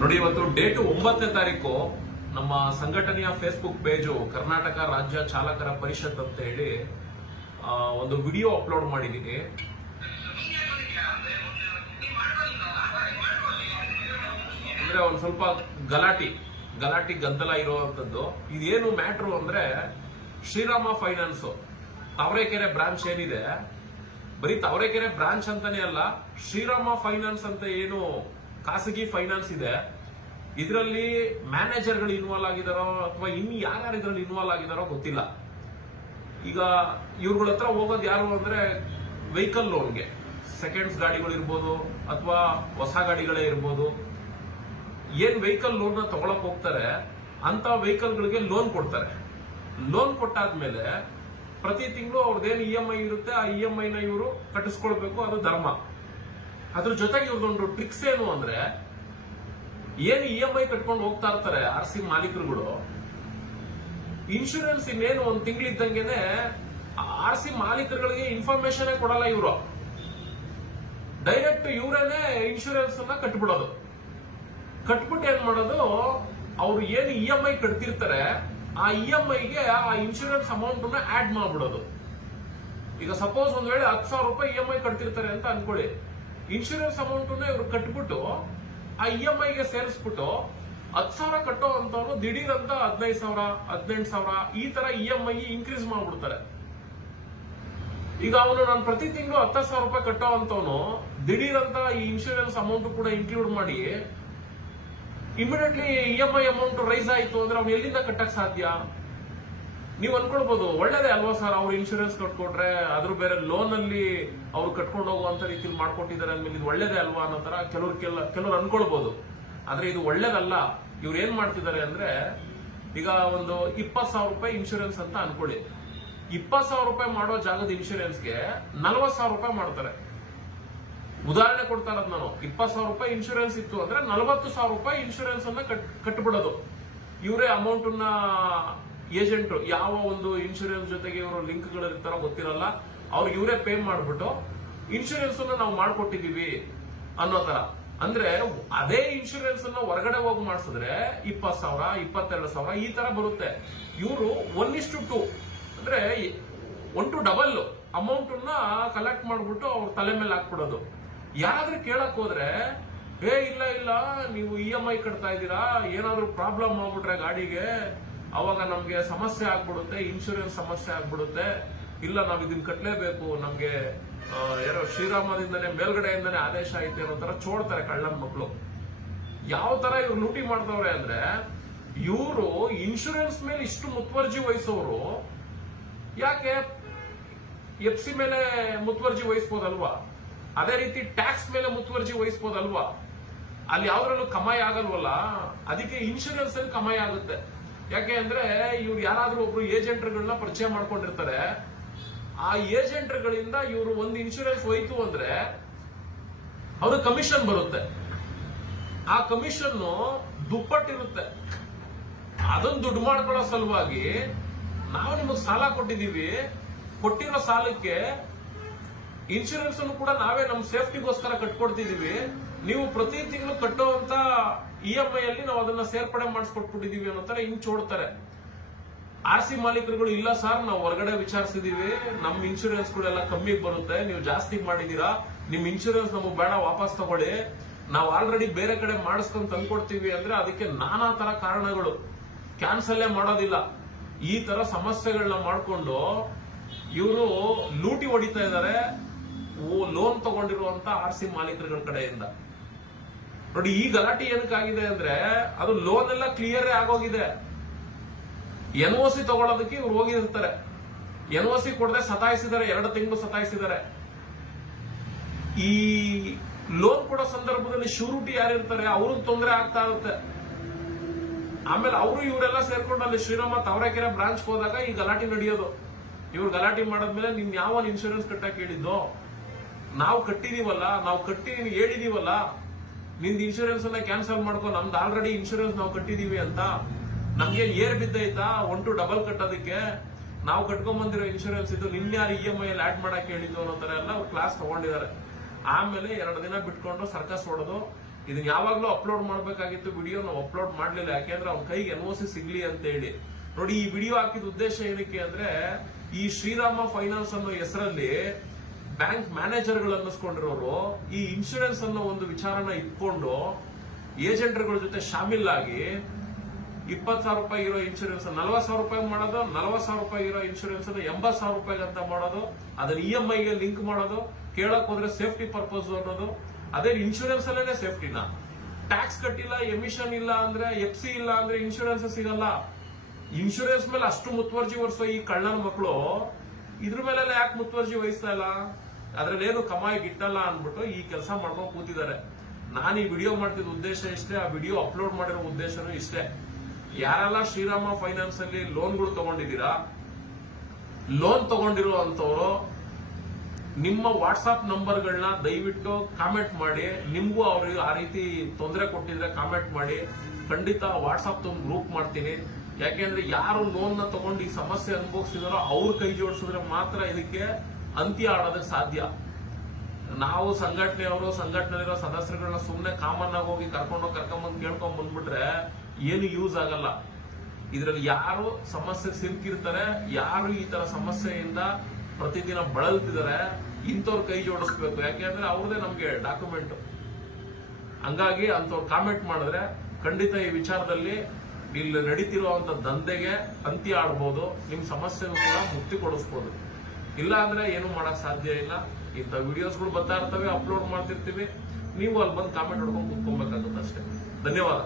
ನೋಡಿ, ಇವತ್ತು ಡೇಟ್ 9ನೇ ತಾರೀಕು ನಮ್ಮ ಸಂಘಟನೆಯ ಫೇಸ್ಬುಕ್ ಪೇಜು ಕರ್ನಾಟಕ ರಾಜ್ಯ ಚಾಲಕರ ಪರಿಷತ್ ಅಂತ ಹೇಳಿ ಒಂದು ವಿಡಿಯೋ ಅಪ್ಲೋಡ್ ಮಾಡಿದ್ದೀನಿ. ಅಂದ್ರೆ ಒಂದು ಸ್ವಲ್ಪ ಗಲಾಟಿ ಗದ್ದಲ ಇರುವಂತದ್ದು. ಇದೇನು ಮ್ಯಾಟ್ರು ಅಂದ್ರೆ, ಶ್ರೀರಾಮ ಫೈನಾನ್ಸ್ ತಾವರೆಕೆರೆ ಬ್ರಾಂಚ್ ಏನಿದೆ, ಬರೀ ತಾವರೆಕೆರೆ ಬ್ರಾಂಚ್ ಅಂತಾನೆ ಅಲ್ಲ, ಶ್ರೀರಾಮ ಫೈನಾನ್ಸ್ ಅಂತ ಏನು ಖಾಸಗಿ ಫೈನಾನ್ಸ್ ಇದೆ, ಇದರಲ್ಲಿ ಮ್ಯಾನೇಜರ್ಗಳು ಇನ್ವಾಲ್ವ್ ಆಗಿದಾರೋ ಅಥವಾ ಇನ್ನು ಯಾರ್ಯಾರು ಇದರಲ್ಲಿ ಇನ್ವಾಲ್ವ್ ಆಗಿದಾರೋ ಗೊತ್ತಿಲ್ಲ. ಈಗ ಇವ್ರಗಳ ಹತ್ರ ಹೋಗೋದು ಯಾರು ಅಂದ್ರೆ, ವೆಹಿಕಲ್ ಲೋನ್ಗೆ, ಸೆಕೆಂಡ್ಸ್ ಗಾಡಿಗಳು ಇರ್ಬೋದು ಅಥವಾ ಹೊಸ ಗಾಡಿಗಳೇ ಇರ್ಬೋದು, ಏನ್ ವೆಹಿಕಲ್ ಲೋನ್ ನ ತಗೊಳಕ್ ಹೋಗ್ತಾರೆ ಅಂತ ವೆಹಿಕಲ್ ಗಳಿಗೆ ಲೋನ್ ಕೊಡ್ತಾರೆ. ಲೋನ್ ಕೊಟ್ಟಾದ್ಮೇಲೆ ಪ್ರತಿ ತಿಂಗಳು ಅವ್ರದ್ದೇನು EMI ಇರುತ್ತೆ, ಆ EMI ನ ಇವರು ಕಟ್ಟಿಸ್ಕೊಳ್ಬೇಕು, ಅದು ಧರ್ಮ. ಅದ್ರ ಜೊತೆಗೆ ಇವ್ರದೊಂದು ಟ್ರಿಕ್ಸ್ ಏನು ಅಂದ್ರೆ, ಏನು EMI ಕಟ್ಕೊಂಡು ಹೋಗ್ತಾ ಇರ್ತಾರೆ RC ಮಾಲೀಕರುಗಳು, ಇನ್ಶೂರೆನ್ಸ್ ಇನ್ನೇನು ಒಂದ್ ತಿಂಗಳಿದ್ದಂಗೆನೆ RC ಮಾಲೀಕರುಗಳಿಗೆ ಇನ್ಫಾರ್ಮೇಶನ್ ಕೊಡಲ್ಲ ಇವರು. ಡೈರೆಕ್ಟ್ ಇವರೇನೆ ಇನ್ಶೂರೆನ್ಸ್ ಅನ್ನ ಕಟ್ಬಿಡೋದು. ಕಟ್ಬಿಟ್ಟು ಏನ್ ಮಾಡೋದು, ಅವ್ರು ಏನು EMI ಕಟ್ತಿರ್ತಾರೆ ಆ EMI ಗೆ ಆ ಇನ್ಶೂರೆನ್ಸ್ ಅಮೌಂಟ್ ನ ಆಡ್ ಮಾಡ್ಬಿಡೋದು. ಈಗ ಸಪೋಸ್ ಒಂದ್ ವೇಳೆ 10,000 ರೂಪಾಯಿ EMI ಕಟ್ತಿರ್ತಾರೆ ಅಂತ ಅನ್ಕೊಳ್ಳಿ, ಇನ್ಶೂರೆನ್ಸ್ ಅಮೌಂಟ್ ನ ಇವ್ರು ಕಟ್ಬಿಟ್ಟು ಆ EMI ಗೆ ಸೇರಿಸ್ಬಿಟ್ಟು 10,000 ಕಟ್ಟೋ ಅಂತವ್ರು ದಿಢೀರ್ ಅಂತ 15,000, 18,000 ಈ ತರ EMI ಇನ್ಕ್ರೀಸ್ ಮಾಡ್ಬಿಡ್ತಾರೆ. ಈಗ ಅವನು ನಾನು ಪ್ರತಿ ತಿಂಗಳು 10,000 ರೂಪಾಯಿ ಕಟ್ಟೋ ಅಂತವನು ದಿಢೀರ್ ಅಂತ ಈ ಇನ್ಶೂರೆನ್ಸ್ ಅಮೌಂಟ್ ಕೂಡ ಇನ್ಕ್ಲೂಡ್ ಮಾಡಿ ಇಮಿಡಿಯೇಟ್ಲಿ EMI ಅಮೌಂಟ್ ರೈಸ್ ಆಯ್ತು ಅಂದ್ರೆ ಅವ್ನು ಎಲ್ಲಿಂದ ಕಟ್ಟಕ್ ಸಾಧ್ಯ? ನೀವು ಅನ್ಕೊಳ್ಬಹುದು, ಒಳ್ಳೇದೇ ಅಲ್ವಾ ಸರ್, ಅವ್ರು ಇನ್ಶೂರೆನ್ಸ್ ಕಟ್ಕೊಟ್ರೆ ಅದ್ರ ಬೇರೆ ಲೋನ್ ಅಲ್ಲಿ ಅವ್ರು ಕಟ್ಕೊಂಡು ಹೋಗುವಂತ ರೀತಿಲಿ ಮಾಡ್ಕೊಟ್ಟಿದ್ದಾರೆ ಅಂದ್ಮೇಲೆ ಇದು ಒಳ್ಳೇದೇ ಅಲ್ವಾ ಅನ್ನೋ ತರ ಕೆಲವ್ರು ಅನ್ಕೊಳ್ಬಹುದು. ಆದ್ರೆ ಇದು ಒಳ್ಳೇದಲ್ಲ. ಇವ್ರು ಏನ್ ಮಾಡ್ತಿದ್ದಾರೆ ಅಂದ್ರೆ, ಈಗ ಒಂದು 20,000 ರೂಪಾಯಿ ಇನ್ಶೂರೆನ್ಸ್ ಅಂತ ಅನ್ಕೊಳ್ಳಿ, 20,000 ರೂಪಾಯಿ ಮಾಡೋ ಜಾಗದ ಇನ್ಶೂರೆನ್ಸ್ಗೆ 40,000 ರೂಪಾಯಿ ಮಾಡ್ತಾರೆ. ಉದಾಹರಣೆ ಕೊಡ್ತಾ ಇರೋದು ನಾನು, 20,000 ರೂಪಾಯಿ ಇನ್ಶೂರೆನ್ಸ್ ಇತ್ತು ಅಂದ್ರೆ 40,000 ರೂಪಾಯಿ ಇನ್ಶೂರೆನ್ಸ್ ಅನ್ನ ಕಟ್ಬಿಡೋದು. ಇವರೇ ಅಮೌಂಟ್ ನ ಏಜೆಂಟ್, ಯಾವ ಒಂದು ಇನ್ಶೂರೆನ್ಸ್ ಜೊತೆಗೆ ಇವರು ಲಿಂಕ್ ಗಳಿರ್ತಾರೋ ಗೊತ್ತಿರಲ್ಲ, ಅವ್ರಿಗೆ ಇವರೇ ಪೇ ಮಾಡ್ಬಿಟ್ಟು ಇನ್ಶೂರೆನ್ಸ್ ಅನ್ನ ನಾವು ಮಾಡ್ಕೊಟ್ಟಿದೀವಿ ಅನ್ನೋ ತರ. ಅಂದ್ರೆ ಅದೇ ಇನ್ಶೂರೆನ್ಸ್ ಅನ್ನ ಹೊರಗಡೆ ಹೋಗಿ ಮಾಡಿಸಿದ್ರೆ 20,000, 22,000 ಈ ತರ ಬರುತ್ತೆ. ಇವರು 1:2 ಅಂದ್ರೆ 1 to ಡಬಲ್ ಅಮೌಂಟ್ ನ ಕಲೆಕ್ಟ್ ಮಾಡ್ಬಿಟ್ಟು ಅವ್ರ ತಲೆ ಮೇಲೆ ಹಾಕ್ಬಿಡೋದು. ಯಾರಾದ್ರೂ ಕೇಳಕ್ ಹೋದ್ರೆ, ಇಲ್ಲ ನೀವು EMI ಕಟ್ತಾ ಇದ್ದೀರಾ, ಏನಾದ್ರೂ ಪ್ರಾಬ್ಲಮ್ ಆಗ್ಬಿಟ್ರೆ ಗಾಡಿಗೆ ಅವಾಗ ನಮ್ಗೆ ಸಮಸ್ಯೆ ಆಗ್ಬಿಡುತ್ತೆ, ಇನ್ಶೂರೆನ್ಸ್ ಸಮಸ್ಯೆ ಆಗ್ಬಿಡುತ್ತೆ, ಇಲ್ಲ ನಾವ್ ಇದನ್ನ ಕಟ್ಲೇಬೇಕು, ನಮ್ಗೆ ಯಾರೋ ಶ್ರೀರಾಮದಿಂದನೇ ಮೇಲ್ಗಡೆಯಿಂದನೇ ಆದೇಶ ಐತೆ ಅನ್ನೋ ತರ ಚೋಡ್ತಾರೆ ಕಳ್ಳನ ಮಕ್ಕಳು. ಯಾವ ತರ ಇವ್ರು ಲೂಟಿ ಮಾಡ್ತವ್ರೆ ಅಂದ್ರೆ, ಇವರು ಇನ್ಶೂರೆನ್ಸ್ ಮೇಲೆ ಇಷ್ಟು ಮುತುವರ್ಜಿ ವಹಿಸೋರು ಯಾಕೆ FC ಮೇಲೆ ಮುತುವರ್ಜಿ ವಹಿಸಬಹುದಲ್ವಾ? ಅದೇ ರೀತಿ ಟ್ಯಾಕ್ಸ್ ಮೇಲೆ ಮುತುವರ್ಜಿ ವಹಿಸಬಹುದಲ್ವಾ? ಅಲ್ಲಿ ಯಾವ್ದ್ರಲ್ಲೂ ಕಮಾಯಿ ಆಗಲ್ವಲ್ಲ, ಅದಕ್ಕೆ ಇನ್ಶೂರೆನ್ಸ್ ಅಲ್ಲಿ ಕಮಾಯಿ ಆಗುತ್ತೆ. ಯಾಕೆ ಅಂದ್ರೆ, ಇವ್ರು ಯಾರಾದ್ರೂ ಒಬ್ರು ಏಜೆಂಟ್ಗಳನ್ನ ಪರಿಚಯ ಮಾಡ್ಕೊಂಡಿರ್ತಾರೆ, ಆ ಏಜೆಂಟ್ಗಳಿಂದ ಇವರು ಒಂದು ಇನ್ಶೂರೆನ್ಸ್ ಹೋಯ್ತು ಅಂದ್ರೆ ಅವ್ರಿಗೆ ಕಮಿಷನ್ ಬರುತ್ತೆ. ಆ ಕಮಿಷನ್ ದುಪ್ಪಟ್ಟಿರುತ್ತೆ. ಅದನ್ನ ದುಡ್ಡು ಮಾಡ್ಕೊಳ್ಳೋ ಸಲುವಾಗಿ ನಾವು ನಿಮಗೆ ಸಾಲ ಕೊಟ್ಟಿದೀವಿ, ಕೊಟ್ಟಿರೋ ಸಾಲಕ್ಕೆ ಇನ್ಶೂರೆನ್ಸ್ ಅನ್ನು ಕೂಡ ನಾವೇ ನಮ್ಮ ಸೇಫ್ಟಿಗೋಸ್ಕರ ಕಟ್ಕೊಡ್ತಿದೀವಿ, ನೀವು ಪ್ರತಿ ತಿಂಗಳು ಕಟ್ಟುವಂತ EMI ಅಲ್ಲಿ ನಾವು ಅದನ್ನ ಸೇರ್ಪಡೆ ಮಾಡಿಸ್ಕೊಟ್ಬಿಟ್ಟಿದೀವಿ ಅನ್ನೋ ತರ ಹಿಂಗ್ ಚೋಡ್ತಾರೆ. RC ಮಾಲೀಕರುಗಳು, ಇಲ್ಲ ಸರ್ ನಾವು ಹೊರಗಡೆ ವಿಚಾರಿಸಿದೀವಿ, ನಮ್ ಇನ್ಶೂರೆನ್ಸ್ ಗಳೆಲ್ಲ ಕಮ್ಮಿಗೆ ಬರುತ್ತೆ, ನೀವು ಜಾಸ್ತಿ ಮಾಡಿದೀರಾ, ನಿಮ್ ಇನ್ಶೂರೆನ್ಸ್ ನಮಗ್ ಬೇಡ, ವಾಪಸ್ ತಗೊಳ್ಳಿ, ನಾವು ಆಲ್ರೆಡಿ ಬೇರೆ ಕಡೆ ಮಾಡಿಸ್ಕೊಂಡ್ ತಂದ್ಕೊಡ್ತೀವಿ ಅಂದ್ರೆ ಅದಕ್ಕೆ ನಾನಾ ತರ ಕಾರಣಗಳು, ಕ್ಯಾನ್ಸಲ್ಲೇ ಮಾಡೋದಿಲ್ಲ. ಈ ತರ ಸಮಸ್ಯೆಗಳನ್ನ ಮಾಡ್ಕೊಂಡು ಇವರು ಲೂಟಿ ಹೊಡಿತಾ ಇದ್ದಾರೆ ಲೋನ್ ತಗೊಂಡಿರುವಂತ RC ಮಾಲೀಕರುಗಳ ಕಡೆಯಿಂದ. ನೋಡಿ, ಈ ಗಲಾಟೆ ಏನಕ್ಕಾಗಿದೆ ಅಂದ್ರೆ, ಅದು ಲೋನ್ ಎಲ್ಲ ಕ್ಲಿಯರ್ ಆಗೋಗಿದೆ. NOC ತಗೊಳ್ಳೋದಕ್ಕೆ ಇವ್ರು ಹೋಗಿರ್ತಾರೆ, NOC ಕೊಡದೆ ಸತಾಯಿಸಿದ್ದಾರೆ, 2 ತಿಂಗಳು ಸತಾಯಿಸಿದ್ದಾರೆ. ಈ ಲೋನ್ ಕೊಡೋ ಸಂದರ್ಭದಲ್ಲಿ ಶ್ಯೂರಿಟಿ ಯಾರಿರ್ತಾರೆ ಅವ್ರಿಗೆ ತೊಂದರೆ ಆಗ್ತಾ ಇರುತ್ತೆ. ಆಮೇಲೆ ಅವರು ಇವರೆಲ್ಲ ಸೇರ್ಕೊಂಡು ಅಲ್ಲಿ ಶ್ರೀರಾಮ ತಾವರೆಕೆರೆ ಬ್ರಾಂಚ್ ಹೋದಾಗ ಈ ಗಲಾಟೆ ನಡೆಯೋದು. ಇವ್ರು ಗಲಾಟೆ ಮಾಡಾದ್ಮೇಲೆ ನಿನ್ ಯಾವ ಇನ್ಶೂರೆನ್ಸ್ ಕಟ್ಟಕ್ ಹೇಳಿದ್ದು, ನಾವು ಕಟ್ಟಿದೀವಲ್ಲ, ನಾವು ಕಟ್ಟಿ ನಿನ್ಗೆ ಹೇಳಿದೀವಲ್ಲ, ನಿಂದ ಇನ್ಶೂರೆನ್ಸ್ ಅನ್ನ ಕ್ಯಾನ್ಸಲ್ ಮಾಡ್ಕೊ, ನಮ್ದು ಆಲ್ರೆಡಿ ಇನ್ಶೂರೆನ್ಸ್ ನಾವು ಕಟ್ಟಿದೀವಿ ಅಂತ, ನಮ್ಗೆ ಏರ್ ಬಿದ್ದೈತಾ 1 to ಡಬಲ್ ಕಟ್ಟೋದಕ್ಕೆ, ನಾವು ಕಟ್ಕೊಂಡ್ ಬಂದಿರೋ ಇನ್ಶೂರೆನ್ಸ್ ಇದು, ನಿನ್ಯಾರು EMI ಅಲ್ಲಿ ಆಡ್ ಮಾಡಕ್ ಹೇಳಿದ್ದು ಅನ್ನೋ ತರ ಎಲ್ಲ ಕ್ಲಾಸ್ ತಗೊಂಡಿದ್ದಾರೆ. ಆಮೇಲೆ 2 ದಿನ ಬಿಟ್ಕೊಂಡು ಸರ್ಕಸ್ ಹೊಡೆದು ಇದನ್ನ ಯಾವಾಗ್ಲೂ ಅಪ್ಲೋಡ್ ಮಾಡ್ಬೇಕಾಗಿತ್ತು, ವಿಡಿಯೋ ನಾವು ಅಪ್ಲೋಡ್ ಮಾಡ್ಲಿಲ್ಲ. ಯಾಕೆಂದ್ರೆ ಅವ್ನ ಕೈಗೆ NOC ಸಿಗ್ಲಿ ಅಂತ ಹೇಳಿ. ನೋಡಿ, ಈ ವಿಡಿಯೋ ಹಾಕಿದ ಉದ್ದೇಶ ಏನಕ್ಕೆ ಅಂದ್ರೆ, ಈ ಶ್ರೀರಾಮ ಫೈನಾನ್ಸ್ ಅನ್ನೋ ಹೆಸರಲ್ಲಿ ಬ್ಯಾಂಕ್ ಮ್ಯಾನೇಜರ್ಗಳು ಅನ್ನಿಸ್ಕೊಂಡಿರೋರು ಈ ಇನ್ಶೂರೆನ್ಸ್ ಅನ್ನೋ ಒಂದು ವಿಚಾರನ ಇಟ್ಕೊಂಡು ಏಜೆಂಟ್ಗಳ ಜೊತೆ ಶಾಮಿಲಾಗಿ 20,000 ರೂಪಾಯಿ ಇರೋ ಇನ್ಶೂರೆನ್ಸ್ 40,000 ರೂಪಾಯಿ ಮಾಡೋದು, 40,000 ರೂಪಾಯಿ ಇರೋ ಇನ್ಶೂರೆನ್ಸ್ 80,000 ರೂಪಾಯಿ ಅಂತ ಮಾಡೋದು, ಅದನ್ನ EMI ಗೆ ಲಿಂಕ್ ಮಾಡೋದು, ಕೇಳಕ್ ಹೋದ್ರೆ ಸೇಫ್ಟಿ ಪರ್ಪಸ್ ಅನ್ನೋದು. ಅದೇ ಇನ್ಶೂರೆನ್ಸ್ ಅಲ್ಲೇನೆ ಸೇಫ್ಟಿನ. ಟ್ಯಾಕ್ಸ್ ಕಟ್ಟಿಲ್ಲ, ಎಮಿಷನ್ ಇಲ್ಲ ಅಂದ್ರೆ, FC ಇಲ್ಲ ಅಂದ್ರೆ ಇನ್ಶೂರೆನ್ಸ್ ಸಿಗಲ್ಲ. ಇನ್ಶೂರೆನ್ಸ್ ಮೇಲೆ ಅಷ್ಟು ಮುತುವರ್ಜಿ ವಹಿಸೋ ಈ ಕಳ್ಳನ ಮಕ್ಕಳು ಇದ್ರ ಮೇಲೆಲ್ಲ ಯಾಕೆ ಮುತುವರ್ಜಿ ವಹಿಸ್ತಾ ಇಲ್ಲ? ಅದ್ರಲ್ಲೇನು ಕಮಾಯಿ ಗಿಟ್ಟಲ್ಲ ಅನ್ಬಿಟ್ಟು ಈ ಕೆಲಸ ಮಾಡ್ಕೊಂಡು ಕೂತಿದ್ದಾರೆ. ನಾನು ಈ ವಿಡಿಯೋ ಮಾಡ್ತಿದ್ದ ಉದ್ದೇಶ ಇಷ್ಟೇ, ಆ ವಿಡಿಯೋ ಅಪ್ಲೋಡ್ ಮಾಡಿರೋ ಉದ್ದೇಶನೂ ಇಷ್ಟೇ. ಯಾರೆಲ್ಲ ಶ್ರೀರಾಮ ಫೈನಾನ್ಸ್ ಅಲ್ಲಿ ಲೋನ್ಗಳು ತಗೊಂಡಿದ್ದೀರಾ, ಲೋನ್ ತಗೊಂಡಿರೋ ಅಂತವ್ರು ನಿಮ್ಮ ವಾಟ್ಸ್ಆಪ್ ನಂಬರ್ಗಳನ್ನ ದಯವಿಟ್ಟು ಕಾಮೆಂಟ್ ಮಾಡಿ. ನಿಮ್ಗೂ ಅವ್ರಿಗೆ ಆ ರೀತಿ ತೊಂದರೆ ಕೊಟ್ಟಿದ್ರೆ ಕಾಮೆಂಟ್ ಮಾಡಿ. ಖಂಡಿತ ವಾಟ್ಸ್ಆಪ್ ಒಂದು ಗ್ರೂಪ್ ಮಾಡ್ತೀನಿ. ಯಾಕೆಂದ್ರೆ ಯಾರು ಲೋನ್ ನ ತಗೊಂಡು ಈ ಸಮಸ್ಯೆ ಅನುಭವಿಸಿದಾರೋ ಅವ್ರ ಕೈ ಜೋಡಿಸಿದ್ರೆ ಮಾತ್ರ ಇದಕ್ಕೆ ಅಂತ್ಯ ಆಡೋದಕ್ಕೆ ಸಾಧ್ಯ. ನಾವು ಸಂಘಟನೆಯವರು, ಸಂಘಟನೆಯಲ್ಲಿರೋ ಸದಸ್ಯರುಗಳನ್ನ ಸುಮ್ಮನೆ ಕಾಮನ್ ಆಗಿ ಹೋಗಿ ಕರ್ಕೊಂಡ್ಬಂದು ಕೇಳ್ಕೊಂಡ್ ಬಂದ್ಬಿಟ್ರೆ ಏನು ಯೂಸ್ ಆಗಲ್ಲ. ಇದ್ರಲ್ಲಿ ಯಾರು ಸಮಸ್ಯೆ ಸಿಲುಕಿರ್ತಾರೆ, ಯಾರು ಈ ತರ ಸಮಸ್ಯೆಯಿಂದ ಪ್ರತಿದಿನ ಬಳಲ್ತಿದ್ದಾರೆ, ಇಂಥವ್ರ ಕೈ ಜೋಡಿಸ್ಬೇಕು. ಯಾಕೆಂದ್ರೆ ಅವ್ರದೇ ನಮ್ಗೆ ಡಾಕ್ಯುಮೆಂಟ್. ಹಂಗಾಗಿ ಅಂತವ್ರು ಕಾಮೆಂಟ್ ಮಾಡಿದ್ರೆ ಖಂಡಿತ ಈ ವಿಚಾರದಲ್ಲಿ ಇಲ್ಲಿ ನಡೀತಿರುವಂತ ದಂಧೆಗೆ ಅಂತ್ಯ ಆಡ್ಬೋದು, ನಿಮ್ ಸಮಸ್ಯೆಗೂ ಕೂಡ ಮುಕ್ತಿ ಕೊಡಿಸ್ಬೋದು. ಇಲ್ಲ ಅಂದ್ರೆ ಏನು ಮಾಡಕ್ ಸಾಧ್ಯ ಇಲ್ಲ. ಇಂಥ ವಿಡಿಯೋಸ್ಗಳು ಬರ್ತಾ ಇರ್ತವೆ, ಅಪ್ಲೋಡ್ ಮಾಡ್ತಿರ್ತೀವಿ. ನೀವು ಅಲ್ಲಿ ಬಂದು ಕಾಮೆಂಟ್ ಹೊಡ್ಕೊಂಡು ಕುತ್ಕೊಬೇಕಾಗುತ್ತೆ ಅಷ್ಟೇ. ಧನ್ಯವಾದ.